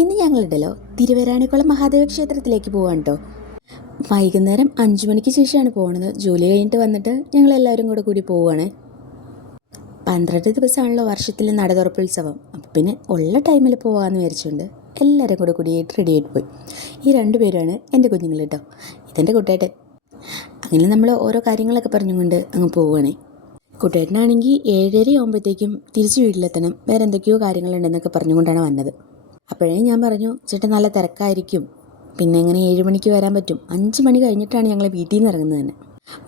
ഇന്ന് ഞങ്ങളുണ്ടല്ലോ തിരുവരാണിക്കുളം മഹാദേവ ക്ഷേത്രത്തിലേക്ക് പോവാണ് കേട്ടോ വൈകുന്നേരം അഞ്ചു മണിക്ക് ശേഷമാണ് പോകുന്നത് ജോലി കഴിഞ്ഞിട്ട് വന്നിട്ട് ഞങ്ങൾ എല്ലാവരും കൂടെ കൂടി പോവുകയാണ് പന്ത്രണ്ട് ദിവസമാണല്ലോ വർഷത്തിൽ നടതുറപ്പുത്സവം. അപ്പോൾ പിന്നെ ഉള്ള ടൈമിൽ പോകാമെന്ന് വിചാരിച്ചുകൊണ്ട് എല്ലാവരും കൂടെ കൂടിയിട്ട് റെഡി ആയിട്ട് പോയി. ഈ രണ്ട് പേരാണ് എന്റെ കുഞ്ഞുങ്ങൾ കേട്ടോ ഇതെന്റെ കുട്ടേട്ടൻ അങ്ങനെ നമ്മൾ ഓരോ കാര്യങ്ങളൊക്കെ പറഞ്ഞുകൊണ്ട് അങ്ങ് പോവുകയാണേ കുട്ടേട്ടനാണെങ്കിൽ ഏഴര ആകുമ്പോഴത്തേക്കും തിരിച്ച് വീട്ടിലെത്തണം. വേറെ എന്തൊക്കെയോ കാര്യങ്ങളുണ്ടെന്നൊക്കെ പറഞ്ഞുകൊണ്ടാണ് വന്നത്. അപ്പോഴേ ഞാൻ പറഞ്ഞു ചേട്ടൻ നല്ല തിരക്കായിരിക്കും. പിന്നെ എങ്ങനെ ഏഴ് മണിക്ക് വരാൻ പറ്റും? അഞ്ച് മണി കഴിഞ്ഞിട്ടാണ് ഞങ്ങൾ വീട്ടിൽ നിന്ന് ഇറങ്ങുന്നത് തന്നെ.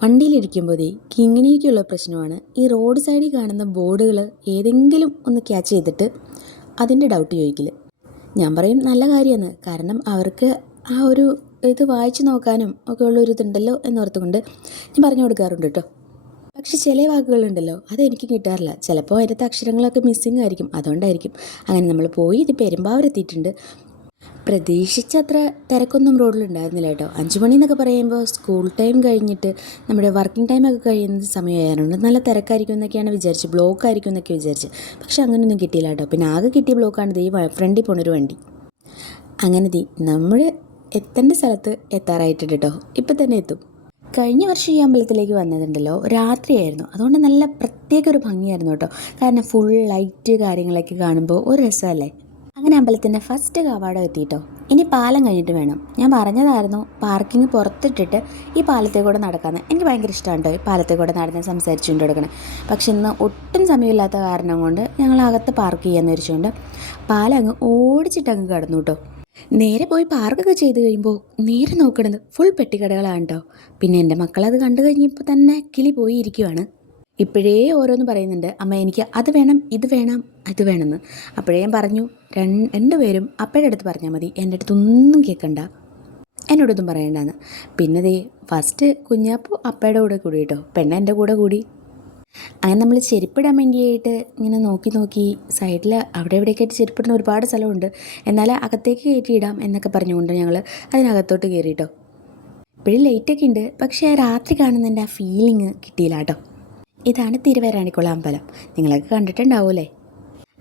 വണ്ടിയിലിരിക്കുമ്പോഴേ കിങ്ങിനേക്കുള്ള പ്രശ്നമാണ് ഈ റോഡ് സൈഡിൽ കാണുന്ന ബോർഡുകൾ ഏതെങ്കിലും ഒന്ന് ക്യാച്ച് ചെയ്തിട്ട് അതിന്റെ ഡൗട്ട് ചോദിക്കൽ ഞാൻ പറയും നല്ല കാര്യമാണ്. കാരണം അവർക്ക് ആ ഒരു ഇത് വായിച്ചു നോക്കാനും ഒക്കെ ഉള്ളൊരിതുണ്ടല്ലോ എന്നോർത്തുകൊണ്ട് ഞാൻ പറഞ്ഞു കൊടുക്കാറുണ്ട് കേട്ടോ. പക്ഷെ ചില വാക്കുകളുണ്ടല്ലോ അതെനിക്ക് കിട്ടാറില്ല. ചിലപ്പോൾ അതിന്റെ അക്ഷരങ്ങളൊക്കെ മിസ്സിങ് ആയിരിക്കും. അതുകൊണ്ടായിരിക്കും. അങ്ങനെ നമ്മൾ പോയി ഇത് പെരുമ്പാവരെത്തിയിട്ടുണ്ട്. പ്രതീക്ഷിച്ചത്ര തിരക്കൊന്നും റോഡിലുണ്ടായിരുന്നില്ല കേട്ടോ. അഞ്ച് മണി എന്നൊക്കെ പറയുമ്പോൾ സ്കൂൾ ടൈം കഴിഞ്ഞിട്ട് നമ്മുടെ വർക്കിംഗ് ടൈമൊക്കെ കഴിയുന്ന സമയമായതുകൊണ്ട് നല്ല തിരക്കായിരിക്കും എന്നൊക്കെയാണ് വിചാരിച്ച് ബ്ലോക്ക് ആയിരിക്കും എന്നൊക്കെ വിചാരിച്ച് പക്ഷെ അങ്ങനെയൊന്നും കിട്ടിയില്ല കേട്ടോ. പിന്നെ ആകെ കിട്ടിയ ബ്ലോക്കാണ് ഈ ഫ്രണ്ടിൽ പോണൊരു വണ്ടി. അങ്ങനെ ദീ നമ്മൾ എത്തേണ്ട സ്ഥലത്ത് എത്താറായിട്ടുണ്ട് കേട്ടോ. ഇപ്പം തന്നെ എത്തും. കഴിഞ്ഞ വർഷം ഈ അമ്പലത്തിലേക്ക് വന്നതുണ്ടല്ലോ. രാത്രിയായിരുന്നു. അതുകൊണ്ട് നല്ല പ്രത്യേക ഒരു ഭംഗിയായിരുന്നു കേട്ടോ. കാരണം ഫുൾ ലൈറ്റ് കാര്യങ്ങളൊക്കെ കാണുമ്പോൾ ഒരു രസമല്ലേ? അങ്ങനെ അമ്പലത്തിന്റെ ഫസ്റ്റ് കവാടം എത്തിയിട്ടോ. ഇനി പാലം കഴിഞ്ഞിട്ട് വേണം. ഞാൻ പറഞ്ഞതായിരുന്നു പാർക്കിംഗ് പുറത്തിട്ടിട്ട് ഈ പാലത്തെ കൂടെ നടക്കാമെന്ന് എനിക്ക് ഭയങ്കര ഇഷ്ടമാണ് കേട്ടോ ഈ പാലത്തെ കൂടെ നടന്ന് സംസാരിച്ചുകൊണ്ട് കൊടുക്കണം പക്ഷെ ഇന്ന് ഒട്ടും സമയമില്ലാത്ത കാരണം കൊണ്ട് ഞങ്ങൾ അകത്ത് പാർക്ക് ചെയ്യാമെന്ന് വെച്ചുകൊണ്ട് പാലം അങ്ങ് ഓടിച്ചിട്ട് അങ്ങ് കടന്നു കേട്ടോ. നേരെ പോയി പാർക്കൊക്കെ ചെയ്ത് കഴിയുമ്പോൾ നേരെ നോക്കണത് ഫുൾ പെട്ടിക്കടകളാണ് കേട്ടോ പിന്നെ എന്റെ മക്കളത് കണ്ടു കഴിഞ്ഞപ്പോൾ തന്നെ കിളി പോയി ഇരിക്കുവാണ്. ഇപ്പോഴേ ഓരോന്ന് പറയുന്നുണ്ട് അമ്മ എനിക്ക് അത് വേണം ഇത് വേണം ഇത് വേണമെന്ന്. അപ്പോഴേ ഞാൻ പറഞ്ഞു രണ്ട് രണ്ടുപേരും അപ്പയുടെ അടുത്ത് പറഞ്ഞാൽ മതി എന്റെ അടുത്തൊന്നും കേൾക്കണ്ട എന്നോടൊന്നും പറയണ്ടെന്ന്. പിന്നെ ദേ ഫസ്റ്റ് കുഞ്ഞാപ്പു അപ്പയുടെ കൂടെ കൂടി കേട്ടോ പെണ്ണ എന്റെ കൂടെ കൂടി. അങ്ങനെ നമ്മൾ ചെരുപ്പിടാൻ വേണ്ടിയായിട്ട് ഇങ്ങനെ നോക്കി നോക്കി സൈഡിൽ അവിടെ ഇവിടെയൊക്കെ ആയിട്ട് ചെരുപ്പിടുന്ന ഒരുപാട് സ്ഥലമുണ്ട്. എന്നാൽ അകത്തേക്ക് കയറ്റിയിടാം എന്നൊക്കെ പറഞ്ഞുകൊണ്ട് ഞങ്ങൾ അതിനകത്തോട്ട് കയറിയിട്ടോ ഇപ്പോഴും ലൈറ്റൊക്കെ ഉണ്ട്. പക്ഷേ രാത്രി കാണുന്നതിന്റെ ആ ഫീലിംഗ് കിട്ടിയില്ല കേട്ടോ. ഇതാണ് തിരുവരാണിക്കുളം അമ്പലം. നിങ്ങളൊക്കെ കണ്ടിട്ടുണ്ടാവൂലേ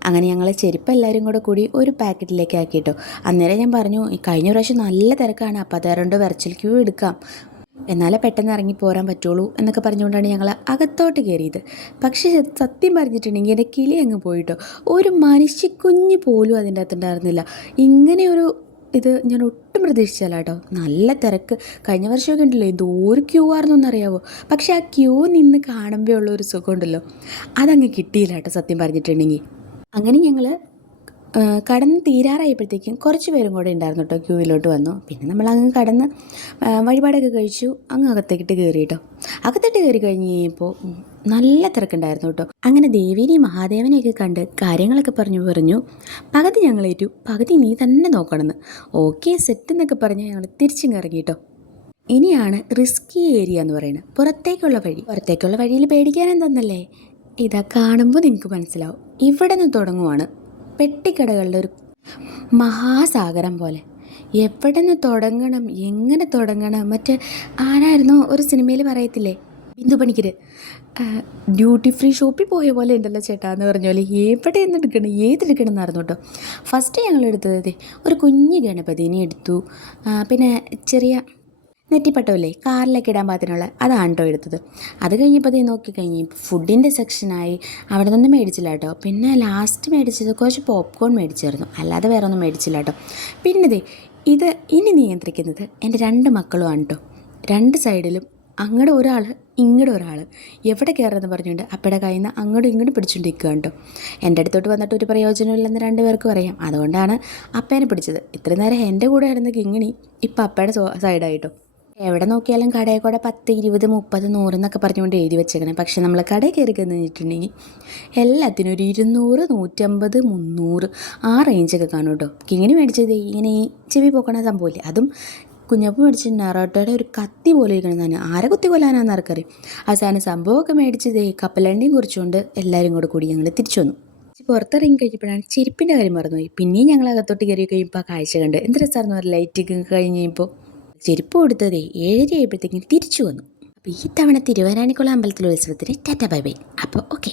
അങ്ങനെ ഞങ്ങൾ ചെരുപ്പ് എല്ലാവരും കൂടെ കൂടി ഒരു പാക്കറ്റിലേക്ക് ആക്കിയിട്ടോ അന്നേരം ഞാൻ പറഞ്ഞു കഴിഞ്ഞ പ്രാവശ്യം നല്ല തിരക്കാണ്. അപ്പോൾ അതുകൊണ്ട് വിറച്ചിൽ ക്യൂ എടുക്കാം. എന്നാലേ പെട്ടെന്ന് ഇറങ്ങി പോരാൻ പറ്റുള്ളൂ എന്നൊക്കെ പറഞ്ഞുകൊണ്ടാണ് ഞങ്ങൾ അകത്തോട്ട് കയറിയത്. പക്ഷേ സത്യം പറഞ്ഞിട്ടുണ്ടെങ്കിൽ എന്റെ കിളി അങ്ങ് പോയിട്ടോ. ഒരു മനുഷ്യ കുഞ്ഞ് പോലും അതിന്റെ അകത്തുണ്ടായിരുന്നില്ല. ഇങ്ങനെ ഒരു ഇത് ഞാൻ ഒട്ടും പ്രതീക്ഷിച്ചല്ല കേട്ടോ. നല്ല തിരക്ക്. കഴിഞ്ഞ വർഷമൊക്കെ ഉണ്ടല്ലോ ഒരു ക്യൂ ആയിരുന്നൊന്നറിയാവോ പക്ഷേ ആ ക്യൂ നിന്ന് കാണുമ്പോൾ ഉള്ള ഒരു സുഖമുണ്ടല്ലോ. അതങ്ങ് കിട്ടിയില്ല കേട്ടോ സത്യം പറഞ്ഞിട്ടുണ്ടെങ്കിൽ. അങ്ങനെ ഞങ്ങൾ കടന്ന് തീരാറായപ്പോഴത്തേക്കും കുറച്ച് പേരും കൂടെ ഉണ്ടായിരുന്നു കേട്ടോ ക്യൂവിലോട്ട് വന്നു. പിന്നെ നമ്മൾ അങ്ങ് കടന്ന് വഴിപാടൊക്കെ കഴിച്ചു അങ്ങ് അകത്തേക്കിട്ട് കയറി കേട്ടോ അകത്തിട്ട് കയറി കഴിഞ്ഞ് കഴിഞ്ഞപ്പോൾ നല്ല തിരക്കുണ്ടായിരുന്നു കേട്ടോ അങ്ങനെ ദേവീനെയും മഹാദേവനെയൊക്കെ കണ്ട് കാര്യങ്ങളൊക്കെ പറഞ്ഞു പറഞ്ഞു പകുതി ഞങ്ങളേറ്റു പകുതി നീ തന്നെ നോക്കണമെന്ന് ഓക്കെ സെറ്റ് എന്നൊക്കെ പറഞ്ഞ് ഞങ്ങൾ തിരിച്ചും ഇറങ്ങി കേട്ടോ ഇനിയാണ് റിസ്കി ഏരിയ എന്ന് പറയുന്നത്. പുറത്തേക്കുള്ള വഴി പുറത്തേക്കുള്ള വഴിയിൽ പേടിക്കാൻ എന്തെന്നല്ലേ? ഇതാ കാണുമ്പോൾ നിങ്ങൾക്ക് മനസ്സിലാവും. ഇവിടെ നിന്ന് തുടങ്ങുവാണ്. പെട്ടിക്കടകളുടെ ഒരു മഹാസാഗരം പോലെ. എവിടെ നിന്ന് തുടങ്ങണം എങ്ങനെ തുടങ്ങണം മറ്റേ ആരായിരുന്നോ ഒരു സിനിമയിൽ പറയത്തില്ലേ? ബിന്ദു പണിക്കര്. ഡ്യൂട്ടി ഫ്രീ ഷോപ്പിൽ പോയ പോലെ ഉണ്ടല്ലോ ചേട്ടാ എന്ന് പറഞ്ഞ പോലെ. എവിടെ നിന്ന് എടുക്കണം ഏതെടുക്കണം എന്നായിരുന്നു കേട്ടോ. ഫസ്റ്റ് ഞങ്ങൾ എടുത്തത് ഒരു കുഞ്ഞ് ഗണപതിനെ എടുത്തു. പിന്നെ ചെറിയ നെറ്റിപ്പട്ടമില്ലേ കാറിലേക്ക് ഇടാൻ പാകത്തിനുള്ള അതാണ് കേട്ടോ എടുത്തത്. അത് കഴിഞ്ഞപ്പോൾ ദേ നോക്കി കഴിഞ്ഞ് ഫുഡിന്റെ സെക്ഷനായി അവിടെ നിന്ന് മേടിച്ചില്ല കേട്ടോ പിന്നെ ലാസ്റ്റ് മേടിച്ചത് കുറച്ച് പോപ്കോൺ മേടിച്ചായിരുന്നു. അല്ലാതെ വേറെ ഒന്നും മേടിച്ചില്ല കേട്ടോ പിന്നെ ദേ ഇത് ഇനി നിയന്ത്രിക്കുന്നത് എന്റെ രണ്ട് മക്കളുമാണ് കേട്ടോ രണ്ട് സൈഡിലും അങ്ങോട്ട് ഒരാൾ ഇങ്ങോട്ട് ഒരാൾ എവിടെ കയറുമെന്ന് പറഞ്ഞുകൊണ്ട് അപ്പയുടെ കയ്യിൽ നിന്ന് അങ്ങോട്ടും ഇങ്ങോട്ടും പിടിച്ചുകൊണ്ടിരിക്കുക കേട്ടോ എന്റെ അടുത്തോട്ട് വന്നിട്ട് ഒരു പ്രയോജനമില്ലെന്ന് രണ്ട് പേർക്കും അറിയാം. അതുകൊണ്ടാണ് അപ്പേനെ പിടിച്ചത്. ഇത്രയും നേരം എന്റെ കൂടെ ആയിരുന്ന കിങ്ങിണി ഇപ്പം അപ്പയുടെ സൈഡായിട്ടോ എവിടെ നോക്കിയാലും കടയിൽ കൂടെ പത്ത് ഇരുപത് മുപ്പത് നൂറ് എന്നൊക്കെ പറഞ്ഞുകൊണ്ട് എഴുതി വെച്ചേക്കണേ. പക്ഷെ നമ്മൾ കടയിൽ കയറി കഴിഞ്ഞിട്ടുണ്ടെങ്കിൽ എല്ലാത്തിനും ഒരു ഇരുന്നൂറ് നൂറ്റമ്പത് മുന്നൂറ് ആ റേഞ്ചൊക്കെ കാണും കേട്ടോ. ഇങ്ങനെ മേടിച്ചത് ഇങ്ങനെ ഈ ചെവി പോക്കണ സംഭവമില്ല അതും കുഞ്ഞപ്പ് മേടിച്ച് നെറോട്ടയുടെ ഒരു കത്തി പോലെ ഇരിക്കണം തന്നെ. ആരെ കുത്തി കൊല്ലാനാന്ന് ആർക്കറിയും. അവസാന സംഭവമൊക്കെ മേടിച്ചത് കപ്പലണ്ടിയും കുറിച്ചുകൊണ്ട് എല്ലാവരും കൂടെ കൂടി ഞങ്ങൾ തിരിച്ചു വന്നു. പുറത്തിറങ്ങി കഴിഞ്ഞപ്പോഴാണ് ചെരുപ്പിന്റെ കാര്യം മറന്നുപോയി. പിന്നെയും ഞങ്ങൾ അകത്തോട്ട് കയറി കഴിയുമ്പോൾ ആ കാഴ്ച കണ്ട്. എന്ത് രസമായിരുന്നു ലൈറ്റ് കഴിഞ്ഞ് കഴിയുമ്പോൾ ചെരുപ്പ് കൊടുത്തതേ ഏഴര ആയപ്പോഴത്തേക്കും തിരിച്ചു വന്നു. അപ്പോൾ ഈ തവണ തിരുവരാണിക്കുളം അമ്പലത്തിലെ ഉത്സവത്തിന് ടാറ്റ ബൈ ബൈ. അപ്പോൾ ഓക്കെ